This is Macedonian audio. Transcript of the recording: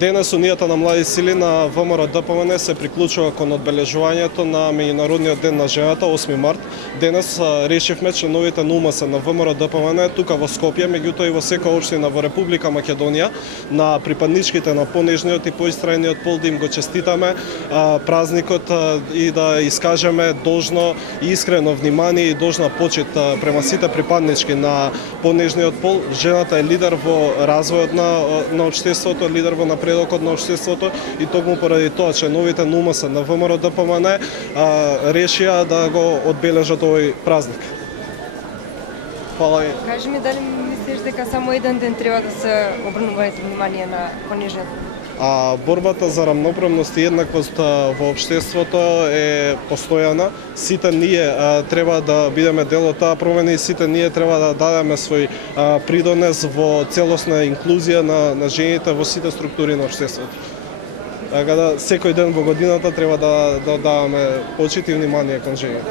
Денес Унијата на млади сили на ВМРО ДПМН се приклучува кон одбележувањето на Меѓународниот ден на жената 8 март. Денес решивме членовите на УМС на ВМРО ДПМН тука во Скопје, меѓутоа и во секоја општина во Република Македонија, на припадничките на понежниот и поистрајниот пол да им го честитаме празникот и да искажеме должно и искрено внимание и должна почит према сите припаднички на понежниот пол. Жената е лидер во развојот на општеството, лидер во напредокот на општеството и токму поради тоа членовите на УМС на ВМРО ДПМН решија да го одбележат овој празник. Фала ви. Кажи ми дали мислиш дека само еден ден треба да се обрнува внимание на понижниот? Борбата за рамноправност и еднаквост во општеството е постојана. Сите ние треба да бидеме дел од таа промена и сите ние треба да дадеме свој придонес во целосна инклузија на жените во сите структури на општеството. Така да секој ден во годината треба да даваме почит и внимание кон жените.